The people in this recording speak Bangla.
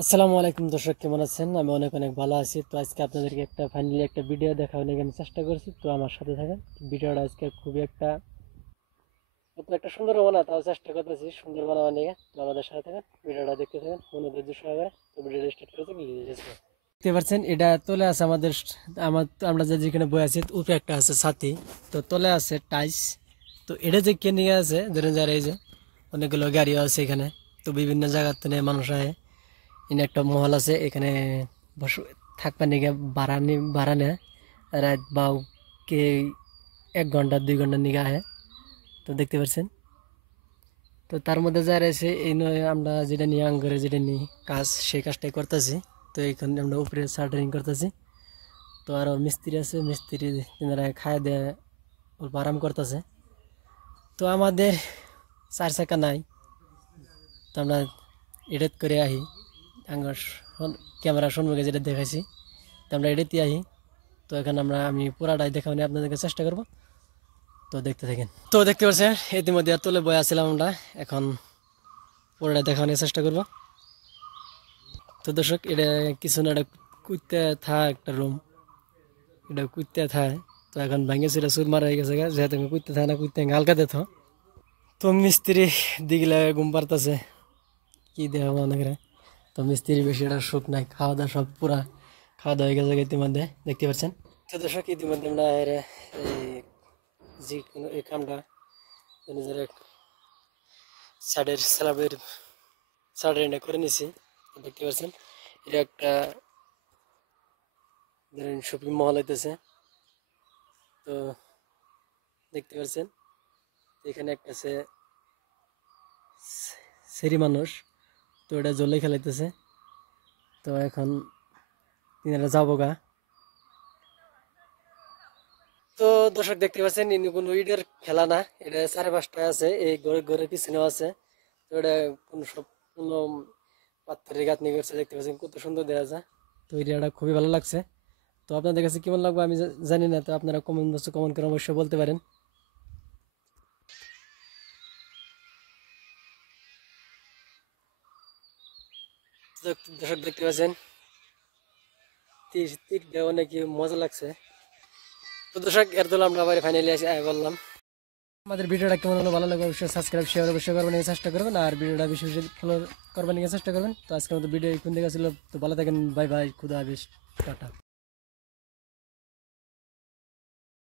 আসসালামু আলাইকুম দর্শক, কেমন আছেন? আমি অনেক অনেক ভালো আছি। তো আজকে আপনাদেরকে ফাইনালি একটা ভিডিও দেখানোর আমি চেষ্টা করছি। তো আমার সাথে থাকেন। ভিডিওটা আজকে খুবই অত একটা সুন্দর বানা, তাও চেষ্টা করতেছি সুন্দর বানাবার নিয়ে। তো আমাদের সাথে থাকেন, ভিডিওটা দেখতে থাকেন মনোযোগ সহকারে। তো ভিডিওটা স্টার্ট করতে দেখতে পাচ্ছেন, এটা তলে আছে আমরা যেখানে বই আছি উপরে একটা আছে ছাতি, তো তলে আছে টাইস। তো এটা যে কে নিয়ে আছে ধরেন যারা, এই যে অনেকগুলো গাড়িও আছে এখানে। তো বিভিন্ন জায়গার থেকে মানুষ আয়। এখানে একটা মহল আছে, এখানে থাকবার নিগে ভাড়া নেয় রাত বাউ কে 1 ঘন্টা 2 ঘন্টা নিগে আহে। তো দেখতে পাচ্ছেন, তো তার মধ্যে যা রয়েছে এই নয় আমরা যেটা নিয়ে আঙ্গরে যেটা নিয়ে কাজ সেই কাজটাই করতেছি। তো এইখানে আমরা উপরে শাটারিং করতেছি। তো আরও মিস্ত্রি আছে, মিস্ত্রি তিনারা খায় দেয় অল্প আরাম করতেছে। তো আমাদের 4 চাকা নাই, তো আমরা এডিট করে আহি আঙ্গর ক্যামেরার সম্মুখে যেটা দেখাইছি, তো আমরা এডিটে আহি। তো এখানে আমি পুরাটাই দেখাবো, আপনাদেরকে চেষ্টা করব। তো দেখতে থাকেন। তো দেখতে পাচ্ছেন ইতিমধ্যে তুলে বই আসছিলাম আমরা, এখন পুরোটা দেখানোর চেষ্টা করব। তো দর্শক, এটা কিছু না, এটা কুইতে একটা রুম, এটা কুইতে থায়। তো এখন ভাঙে চুরে সুর মারা হয়ে গেছে, যেহেতু কুইতে থাকে না, কুইতে হালকা দেথ। তো মিস্ত্রি দিগলে ঘুম পারতেছে, কি দেওয়া মনে করে। তো মিস্ত্রি বেশি এটা সুখ নাই, খাওয়া দাওয়া সব পুরা খাওয়া দাওয়া হয়ে গেছে ইতিমধ্যে, দেখতে পাচ্ছেন। তো দর্শক, ইতিমধ্যে আমরা যে কোনো এই কামটা সাইডের স্ল্যাবের সাইডে করে নিছি। দেখতে পাচ্ছেন, এটা একটা ধরেন শপিং মল হইতেছে। তো দেখতে পাচ্ছেন, এখানে একটা আছে সেরি মানুষ, তো এটা জলে খেলাইতেছে। তো এখন তিনারা যাবো গা। তো দর্শক দেখতে পাচ্ছেন, ইনি কোনো ইটের খেলা না, এটা 5:30টায় আছে, এই ঘরের পিছনেও আছে। তো এটা কোনো পাথরের গাঁথনি করছে, দেখতে পাচ্ছেন কত সুন্দর দেখা যায়। তো এরিয়াটা খুবই ভালো লাগছে। তো আপনাদের কাছে কেমন লাগবে আমি জানি না, তো আপনারা কমেন্ট বক্সে কমেন্ট করে অবশ্যই বলতে পারেন। দর্শক দেখতে পাচ্ছেন, তীরটা অনেক মজা লাগছে। তো দর্শক, এর দল আমরা আবার ফাইনালি এসে বললাম। আমাদের ভিডিওটা কেমন হলো, ভালো লাগবে অবশ্যই সাবস্ক্রাইব শেয়ার অবশ্যই করবেন, চেষ্টা করবেন। আর ভিডিওটা বেশি বেশি ফলো করবেন চেষ্টা করবেন। তো আজকের মতো ভিডিও কোন দিকে ছিল, তো ভালো থাকেন, বাই বাই, খুদা হাফেজ, টাটা।